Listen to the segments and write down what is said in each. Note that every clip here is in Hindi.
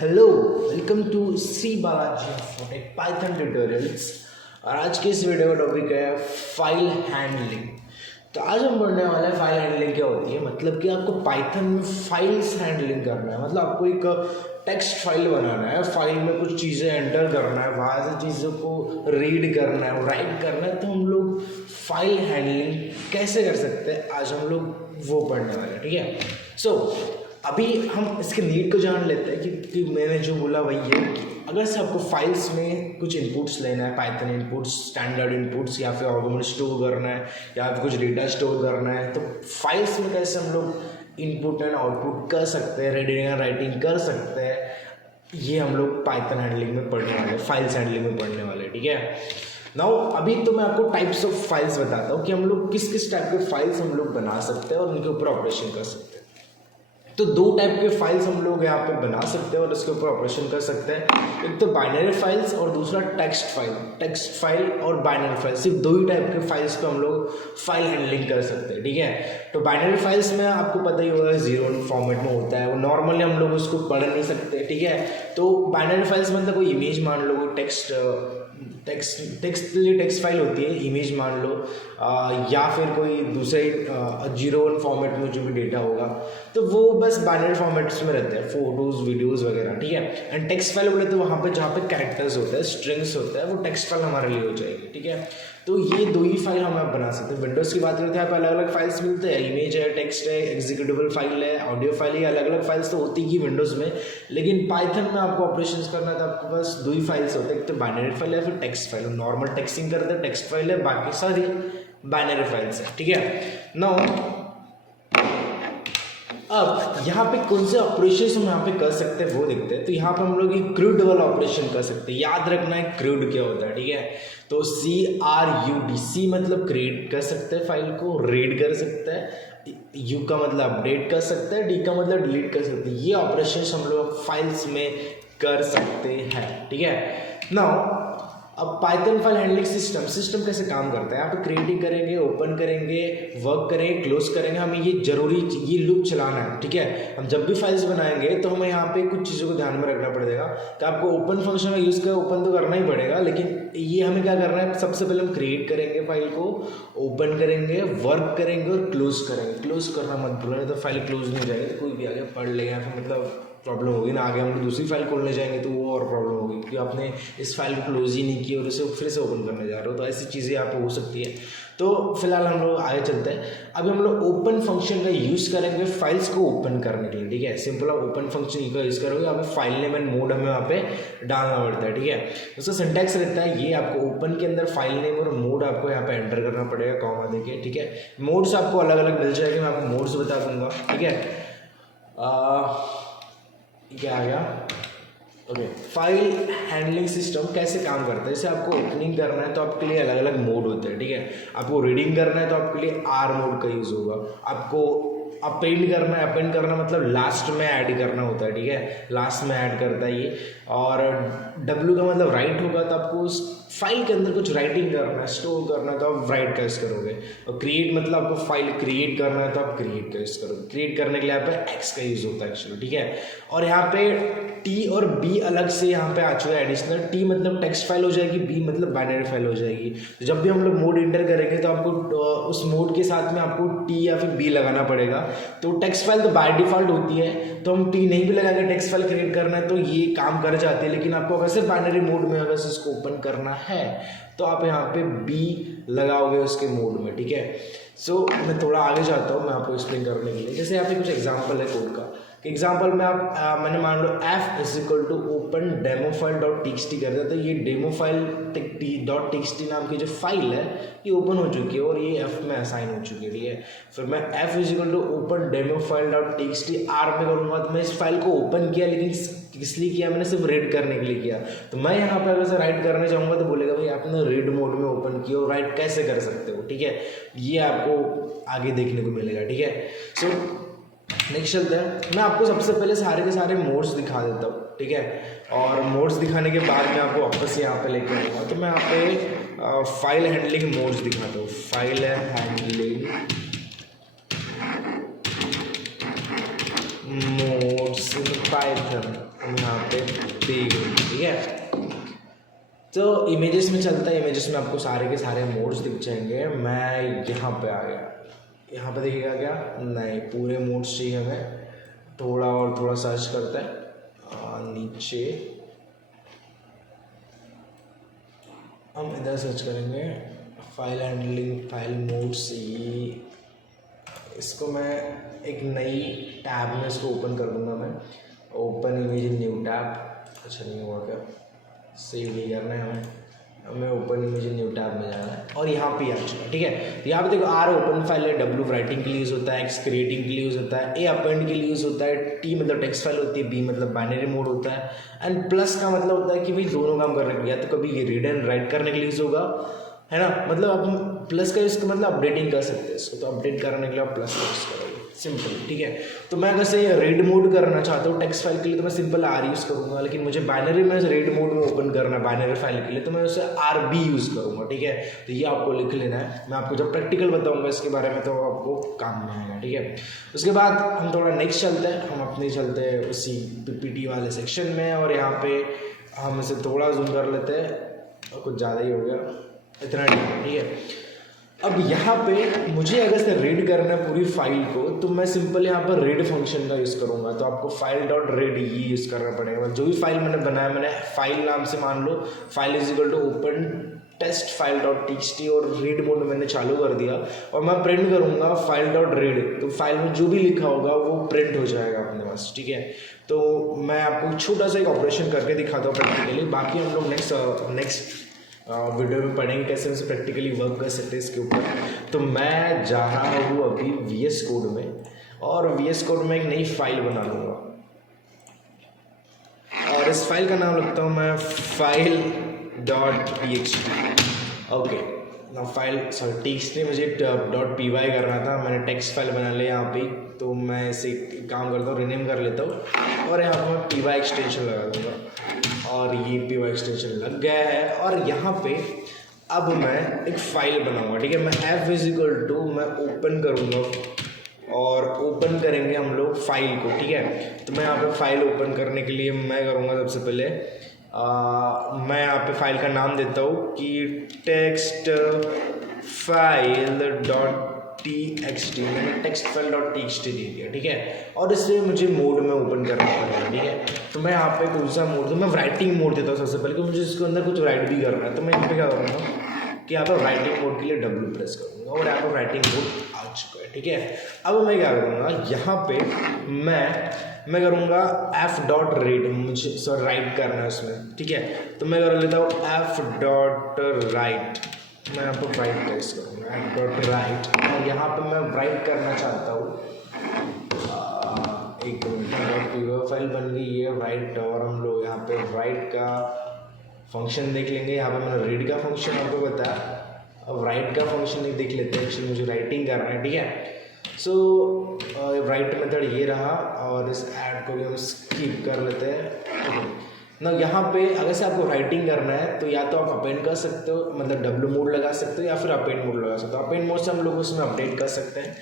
Hello, welcome to Shri Balaji for Python tutorials. और आज के इस वीडियो का टॉपिक है फाइल हैंडलिंग। तो आज हम पढ़ने वाले हैं फाइल हैंडलिंग क्या होती है। मतलब कि आपको पाइथन में फाइल्स हैंडलिंग करना है। मतलब आपको एक टेक्स्ट फाइल बनाना है, फाइल में कुछ चीज़ें एंटर करना है, वहाँ से चीज़ों को रीड करना है, राइट करना है। तो हम लोग फाइल हैंडलिंग कैसे कर सकते हैं, आज हम लोग वो पढ़ने वाले हैं। ठीक है। अभी हम इसके नीड को जान लेते हैं कि मैंने जो बोला वही है कि अगर से आपको फाइल्स में कुछ इनपुट्स लेना है, पाइथन इनपुट्स, स्टैंडर्ड इनपुट्स, या फिर आर्गुमेंट स्टोर करना है, या फिर कुछ डेटा स्टोर करना है, तो फाइल्स में कैसे हम लोग इनपुट एंड आउटपुट कर सकते हैं, रीडिंग एंड राइटिंग कर सकते हैं, ये हम लोग पाइथन हैंडलिंग में पढ़ने वाले हैं, फाइल्स हैंडलिंग में पढ़ने वाले हैं। ठीक है। नाउ अभी तो मैं आपको टाइप्स ऑफ फाइल्स बताता हूँ कि हम लोग किस किस टाइप के फाइल्स हम लोग बना सकते हैं और उनके ऊपर ऑपरेशन कर सकते हैं। तो दो टाइप के फाइल्स हम लोग यहाँ पे बना सकते हैं और उसके ऊपर ऑपरेशन कर सकते हैं। एक तो बाइनरी फाइल्स और दूसरा टेक्स्ट फाइल और बाइनरी फाइल, सिर्फ दो ही टाइप के फाइल्स पे हम लोग फाइल हैंडलिंग कर सकते हैं। ठीक है। तो बाइनरी फाइल्स में आपको पता ही होगा 0 फॉर्मेट में होता है, वो नॉर्मली हम लोग उसको पढ़ नहीं सकते। ठीक है। तो बाइनरी फाइल्स मतलब कोई इमेज मान लो, टेक्स्ट फाइल होती है, इमेज मान लो, या फिर कोई दूसरे 0 फॉर्मेट में जो भी डेटा होगा, तो वो बस बाइनरी फॉर्मेट्स में रहते हैं, फोटोज, वीडियोस वगैरह। ठीक है। एंड टेक्स्ट फाइल बोले तो वहाँ पे जहाँ पे कैरेक्टर्स होते हैं, स्ट्रिंग्स होता है, वो टेक्स्ट फाइल हमारे लिए हो जाएगी। ठीक है। तो ये दो ही फाइल हम आप बना सकते हैं। विंडोज़ की बात करते हैं, यहाँ पे अलग अलग फाइल्स मिलते हैं, इमेज है, टेक्स्ट है, एग्जीक्यूटिबल फाइल है, ऑडियो फाइल है, अलग अलग फाइल्स तो होती ही विंडोज़ में। लेकिन पाइथन में आपको ऑपरेशंस करना है तो आपके पास दो ही फाइल्स होते हैं, एक तो बाइनरी फाइल है, फिर टेक्स्ट फाइल। नॉर्मल टेक्स्टिंग करते हैं, टेक्स्ट फाइल है, बाकी सारी बाइनरी फाइल्स है। ठीक है। नाउ अब यहाँ पे कौन से ऑपरेशन हम यहाँ पे कर सकते हैं वो देखते हैं। तो यहाँ पे हम लोग एक क्रूड वाला ऑपरेशन कर सकते हैं। याद रखना है क्रूड क्या होता है। ठीक है। तो CRUD, मतलब क्रिएट कर सकते हैं फाइल को, रीड कर सकते हैं, U का मतलब अपडेट कर सकते हैं, D का मतलब डिलीट कर सकते हैं। ये ऑपरेशन हम लोग फाइल्स में कर सकते हैं। ठीक है। नाउ अब पाइथन फाइल हैंडलिंग सिस्टम कैसे काम करता है। यहाँ पे क्रिएटिंग करेंगे, ओपन करेंगे, वर्क करेंगे, क्लोज करेंगे, हमें ये लूप चलाना है। ठीक है। हम जब भी फाइल्स बनाएंगे तो हमें यहाँ पे कुछ चीज़ों को ध्यान में रखना पड़ेगा। तो आपको ओपन फंक्शन का यूज़ कर ओपन तो करना ही पड़ेगा, लेकिन ये हमें क्या करना है, सबसे पहले हम क्रिएट करेंगे फाइल को, ओपन करेंगे, वर्क करेंगे और क्लोज करेंगे। क्लोज करना मत भूलना, तो फाइल क्लोज नहीं हो जाएगी तो कोई भी आगे पढ़ लेगा, फिर मतलब प्रॉब्लम होगी ना। आगे हम लोग दूसरी फाइल खोलने जाएंगे तो वो और प्रॉब्लम होगी, क्योंकि आपने इस फाइल को क्लोज ही नहीं किया और उसे फिर से ओपन करने जा रहे हो। तो ऐसी चीज़ें यहाँ पे हो सकती है। तो फिलहाल हम लोग आगे चलते हैं। अभी हम लोग ओपन फंक्शन का यूज़ करेंगे फाइल्स को ओपन करने के लिए। ठीक है। सिंपल आप ओपन फंक्शन का यूज़ करोगे, यहाँ पे फाइल नेम एंड मोड हमें वहाँ पे डालना पड़ता है। ठीक है। उसका सिंटैक्स रहता है ये, आपको ओपन के अंदर फाइल नेम और मोड आपको यहाँ पे एंटर करना पड़ेगा, कॉमा देके। ठीक है। मोड्स आपको अलग अलग मिल जाएंगे, मैं आपको मोड्स बता दूंगा। ठीक है। क्या आ गया, ओके। फाइल हैंडलिंग सिस्टम कैसे काम करता है। जैसे आपको ओपनिंग करना है तो आपके लिए अलग अलग मोड होते हैं। ठीक है। आपको रीडिंग करना है तो आपके लिए R मोड का यूज़ होगा। आपको अपेंड करना मतलब लास्ट में ऐड करना होता है। ठीक है। लास्ट में ऐड करता है ये। और W का मतलब राइट होगा, तो आपको उस फाइल के अंदर कुछ राइटिंग करना है, स्टोर करना है, तो आप राइट का यूज़ करोगे। और क्रिएट मतलब आपको फाइल क्रिएट करना है तो आप क्रिएट का यूज़ करोगे। क्रिएट करने के लिए यहाँ पे X का यूज़ होता है एक्चुअली। ठीक है। और यहाँ पे T और B अलग से यहाँ पे आ चुका है एडिशनल। T मतलब टेक्स्ट फाइल हो जाएगी, B मतलब बाइनरी फाइल हो जाएगी। तो जब भी हम लोग मोड इंटर करेंगे तो आपको उस मोड के साथ में आपको T या फिर B लगाना पड़ेगा। तो टेक्स्ट फाइल तो बाय डिफॉल्ट होती है, तो हम T नहीं भी लगाएंगे, टेक्स्ट फाइल क्रिएट करना है तो ये काम कर जाती है। लेकिन आपको वैसे बाइनरी मोड में अगर इसको ओपन करना है तो आप यहाँ पे B लगाओगे उसके मोड में। ठीक है। सो मैं थोड़ा आगे जाता हूँ मैं आपको एक्सप्लेन करने के लिए। जैसे यहाँ पे कुछ एग्जांपल है कोड का। एग्जाम्पल में मैंने मान लो f is equal to open demo file dot TXT कर दिया, तो ये डेमो फाइल डॉट टीएक्सटी नाम की जो फाइल है ये ओपन हो चुकी है और ये f में असाइन हो चुकी है। ठीक है। फिर मैं f is equal to open demo file dot TXT R में करूँगा, तो मैं इस फाइल को ओपन किया, लेकिन किस लिए किया, मैंने सिर्फ रीड करने के लिए किया। तो मैं यहाँ पर अगर से राइट करना चाहूँगा तो बोलेगा भाई आपने रीड मोड में ओपन किया और राइट कैसे कर सकते हो। ठीक है। ये आपको आगे देखने को मिलेगा। ठीक है। सो नेक्स्ट चलते हैं। मैं आपको सबसे पहले सारे के सारे मोड्स दिखा देता हूँ। ठीक है। और मोड्स दिखाने के बाद मैं आपको वापस यहाँ पे लेके आऊँगा। तो मैं यहाँ पे फाइल हैंडलिंग मोड्स दिखाता हूँ। फाइल हैंडलिंग मोड्स पाइथन हम यहाँ पे देंगे, ठीक है। तो इमेजेस में चलता है, इमेजेस में आपको सारे के सारे मोड्स दिख जाएंगे। मैं यहाँ पे आ गया, यहाँ पे देखिएगा क्या, नहीं पूरे मोड्स चाहिए हमें। थोड़ा और थोड़ा सर्च करते हैं नीचे, हम इधर सर्च करेंगे फाइल हैंडलिंग, फाइल मोड्स। ये इसको मैं एक नई टैब में इसको ओपन कर दूंगा मैं, open image in new tab. अच्छा नहीं हुआ क्या, सेव नहीं करना है हमें ओपन इमेज न्यू टैब में जाना है और यहाँ पे आ चुका है, ठीक है। तो यहाँ पे देखो आर ओपन फाइल है, डब्ल्यू राइटिंग के लिए यूज़ होता है, एक्स क्रिएटिंग के लिए यूज़ होता है, ए अपेंड के लिए यूज़ होता है, टी मतलब टेक्स्ट फाइल होती है, बी मतलब बाइनरी मोड होता है, एंड प्लस का मतलब होता है कि भाई दोनों काम करने के लिए, या तो कभी ये रीड एंड राइट करने के लिए यूज़ होगा, है ना। मतलब आप प्लस का इसका मतलब अपडेटिंग कर सकते हैं इसको, तो अपडेट करने के लिए आप प्लस का यूज़ करोगे, सिंपल, ठीक है। तो मैं अगर से रीड मोड करना चाहता हूँ टेक्स्ट फाइल के लिए तो मैं सिंपल आर यूज़ करूँगा, लेकिन मुझे बाइनरी में रीड मोड में ओपन करना है बाइनरी फाइल के लिए तो मैं उसे आर बी यूज़ करूँगा, ठीक है। तो ये आपको लिख लेना है, मैं आपको जब प्रैक्टिकल बताऊँगा इसके बारे में तो आपको काम में आएगा, ठीक है। उसके बाद हम थोड़ा नेक्स्ट चलते हैं, हम अपने चलते हैं उसी PPT वाले सेक्शन में, और यहाँ पे हम इसे थोड़ा जूम कर लेते हैं, और कुछ ज़्यादा ही हो गया, इतना ठीक है। अब यहाँ पे मुझे अगर से रीड करना है पूरी फाइल को तो मैं सिंपल यहाँ पर रीड फंक्शन का यूज़ करूँगा। तो आपको फाइल डॉट रीड ये यूज़ करना पड़ेगा। जो भी फाइल मैंने बनाया, मैंने फाइल नाम से मान लो file is equal to open test file dot T और रीड मोड मैंने चालू कर दिया और मैं प्रिंट करूँगा फाइल डॉट रीड, तो फाइल में जो भी लिखा होगा वो प्रिंट हो जाएगा अपने पास, ठीक है। तो मैं आपको छोटा सा एक ऑपरेशन करके दिखाता हूँ प्रैक्टिकली, बाकी हम लोग नेक्स्ट वीडियो में पढ़ेंगे कैसे उसे प्रैक्टिकली वर्क कर सकते हैं इसके ऊपर। तो मैं जा रहा हूँ अभी VS कोड में, और VS कोड में एक नई फाइल बना लूँगा, और इस फाइल का नाम रखता हूँ मैं फाइल डॉट txt। ओके ना फाइल सॉरी txt मुझे डॉट py करना था, मैंने टेक्स्ट फाइल बना लिया यहाँ पे। तो मैं इसे काम करता हूँ, रिनेम कर लेता हूँ और यहाँ पर मैं py एक्सटेंशन लगा दूँगा, और ये py एक्सटेंशन लग गया है। और यहाँ पे अब मैं एक फाइल बनाऊँगा, ठीक है। मैं f इज इक्वल टू मैं ओपन करूँगा, और ओपन करेंगे हम लोग फाइल को, ठीक है। तो मैं यहाँ पे फाइल ओपन करने के लिए मैं करूँगा सबसे पहले मैं यहाँ पे फाइल का नाम देता हूँ कि टेक्स्ट फाइल डॉट txt, मैंने टेक्स्ट फाइल डॉट txt दे दिया, ठीक है। और इसे मुझे मोड में ओपन करना पड़ेगा, ठीक है। तो मैं यहाँ पे कौन सा मोड दूँ, मैं राइटिंग मोड देता हूँ सबसे पहले, क्योंकि मुझे इसके अंदर कुछ राइट भी करना है। तो मैं यहाँ पे क्या करूँगा कि यहाँ पर राइटिंग मोड के लिए W प्रेस करूँगा, और यहाँ पर राइटिंग मोड आ चुका है, ठीक है। अब मैं क्या करूँगा, यहाँ पे मैं करूँगा f डॉट रीड, मुझे सर राइट करना है उसमें, ठीक है। तो मैं कर लेता हूँ f डॉट राइट, मैं यहाँ पर राइट प्रेस करूँगा f डॉट राइट, और यहाँ पे मैं राइट करना चाहता हूँ एक मिनट, फाइल बन गई है राइट, और हम लोग यहाँ पे राइट का फंक्शन देख लेंगे। यहाँ पे मैंने रीड का फंक्शन आपको बताया, अब राइट का फंक्शन एक देख लेते हैं, एक्चुअली मुझे राइटिंग करना है, ठीक है। सो राइट मेथड ये रहा, और इस ऐड को भी हम स्किप कर लेते हैं ना। यहाँ पे अगर से आपको राइटिंग करना है तो या तो आप अपेंड कर सकते हो, मतलब W मोड लगा सकते हो, या फिर अपेंड मोड लगा सकते हो। अपेंड मोड से हम लोग उसमें अपडेट कर सकते हैं,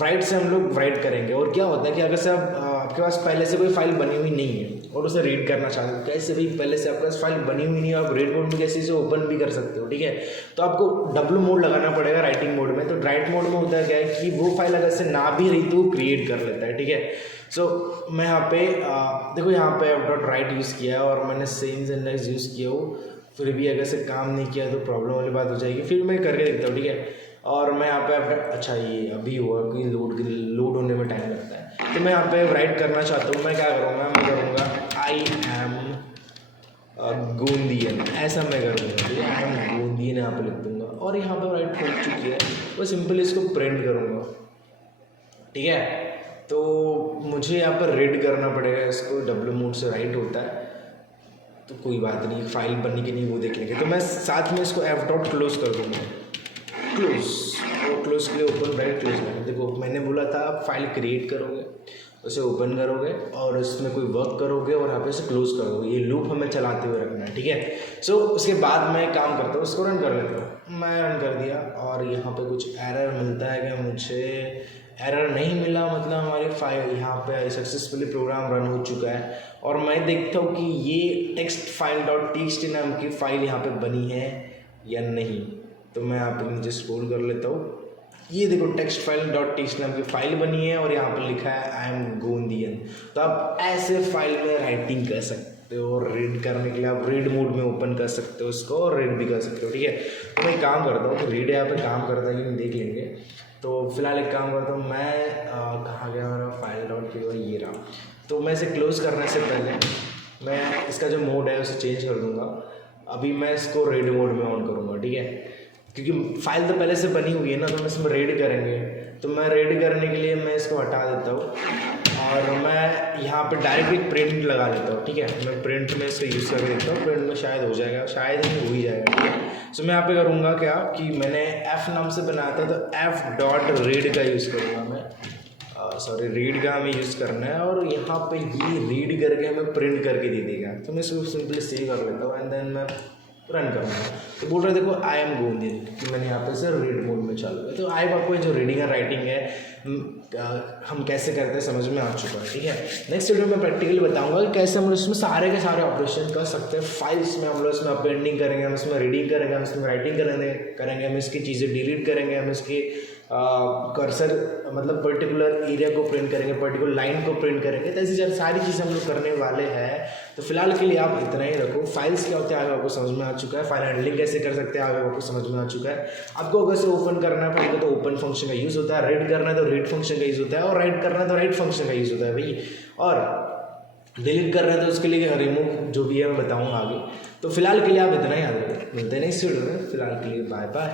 राइट से हम लोग राइट करेंगे। और क्या होता है कि अगर से आपके पास पहले से कोई फाइल बनी हुई नहीं है और उसे रीड करना चाहते हो, कैसे भी पहले से आपके पास फाइल बनी हुई नहीं है, आप रीड मोड में कैसे इसे ओपन भी कर सकते हो, ठीक है। तो आपको W मोड लगाना पड़ेगा राइटिंग मोड में। तो राइट मोड में होता है क्या है कि वो फाइल अगर से ना भी रही तो वो क्रिएट कर लेता है, ठीक है। सो मैं यहाँ पे देखो यहाँ पे डॉट राइट यूज़ किया है, और मैंने सेम सिंटैक्स यूज़ किया हो, फिर भी अगर से काम नहीं किया तो प्रॉब्लम वाली बात हो जाएगी। फिर मैं करके देखता हूँ, ठीक है। और मैं यहाँ पे अच्छा ये अभी हुआ कि लोड होने में टाइम लगता है। तो मैं यहाँ पे राइट करना चाहता हूँ, मैं क्या करूँगा, मैं करूँगा आई एम गोंदियन, ऐसा मैं करूँगा, ठीक है। आई एम गोंदियन यहाँ पे लिख दूँगा, और यहाँ पे राइट हो चुकी है, तो सिंपली इसको प्रिंट करूँगा, ठीक है। तो मुझे यहाँ पर रीड करना पड़ेगा इसको, W मोड से राइट होता है, तो कोई बात नहीं, फाइल बनने की नहीं वो देख लेंगे। तो मैं साथ में इसको f डॉट क्लोज कर दूँगा, क्लोज, और क्लोज के लिए ओपन ब्रैकेट क्लोज ब्रैकेट। देखो मैंने बोला था आप फाइल क्रिएट करोगे, उसे ओपन करोगे और उसमें कोई वर्क करोगे और यहाँ पे इसे क्लोज करोगे, ये लूप हमें चलाते हुए रखना है, ठीक है। सो उसके बाद मैं काम करता हूँ, उसको रन कर लेता हूँ। मैं रन कर दिया, और यहाँ पे कुछ एरर मिलता है कि मुझे एरर नहीं मिला मतलब हमारी फाइल यहाँ पे सक्सेसफुली प्रोग्राम रन हो चुका है। और मैं देखता हूँ कि ये टेक्स्ट फाइल डॉट txt नाम की फ़ाइल यहाँ पे बनी है या नहीं। तो मैं यहाँ पे नीचे स्क्रॉल कर लेता हूँ, ये देखो टेक्स्ट फाइल डॉट txt नाम की फ़ाइल बनी है और यहाँ पर लिखा है आई एम गोंदियन। तो आप ऐसे फाइल में राइटिंग कर सकते हो और रीड करने के लिए आप रीड मोड में ओपन कर सकते हो इसको और रीड भी कर सकते हो, ठीक है। तो मैं काम करता हूँ, तो रीड यहाँ पे काम करता है कि नहीं देख लेंगे। तो फिलहाल एक काम करता हूँ मैं, कहाँ गया मेरा फाइल डॉट py, ये रहा। तो मैं इसे क्लोज करने से पहले मैं इसका जो मोड है उसे चेंज कर दूँगा। अभी मैं इसको रीड मोड में ऑन करूँगा, ठीक है, क्योंकि फाइल तो पहले से बनी हुई है ना, तो हम इसमें रीड करेंगे। तो मैं रीड करने के लिए मैं इसको हटा देता हूँ और मैं यहाँ पे डायरेक्ट एक प्रिंट लगा लेता हूँ, ठीक है। मैं प्रिंट में इसको यूज़ करके देखता हूँ, प्रिंट में शायद हो जाएगा, शायद ही हो ही जाएगा, ठीक है। सो मैं यहाँ पे करूँगा क्या कि मैंने एफ नाम से बनाया था, तो एफ डॉट रीड का यूज़ करूँगा मैं, सॉरी रीड का हमें यूज़ करना है और यहाँ पे ये रीड करके हमें प्रिंट करके दे देगा। तो मैं इसको सिंपली सेव कर लेता हूँ एंड देन मैं रन करूँगा। तो बोल रहा है देखो आई एम गोंदियन, कि मैंने यहाँ पे से रीड मोड में चालू है। तो आई आपको जो रीडिंग एंड राइटिंग है हम कैसे करते हैं समझ में आ चुका है, ठीक है। नेक्स्ट वीडियो में प्रैक्टिकली बताऊंगा कि कैसे हम इसमें सारे के सारे ऑपरेशन कर सकते हैं। फाइल्स में हम लोग इसमें अपेंडिंग करेंगे, हम इसमें रीडिंग करेंगे, हम इसमें राइटिंग करेंगे, हम इसकी चीज़ें डिलीट करेंगे, हम इसकी कर्सर मतलब पर्टिकुलर एरिया को प्रिंट करेंगे, पर्टिकुलर लाइन को प्रिंट करेंगे। तो ऐसी सारी चीज़ें हम लोग करने वाले हैं। तो फिलहाल के लिए आप इतना ही रखो। फाइल्स क्या होते हैं आगे आपको समझ में आ चुका है, फाइल हैंडलिंग कैसे कर सकते हैं आगे आपको समझ में आ चुका है। आपको अगर से ओपन करना पड़ेगा तो ओपन फंक्शन का यूज़ होता है, रीड करना है तो रीड फंक्शन का यूज़ होता है, और राइट करना है तो राइट फंक्शन का यूज़ होता है भाई, और डिलीट कर रहे हैं तो उसके लिए रिमूव जो भी है मैं बताऊँगा आगे। तो फिलहाल के लिए आप इतना ही याद रखें, मिलते हैं नेक्स्ट वीडियो में। फिलहाल के लिए बाय बाय।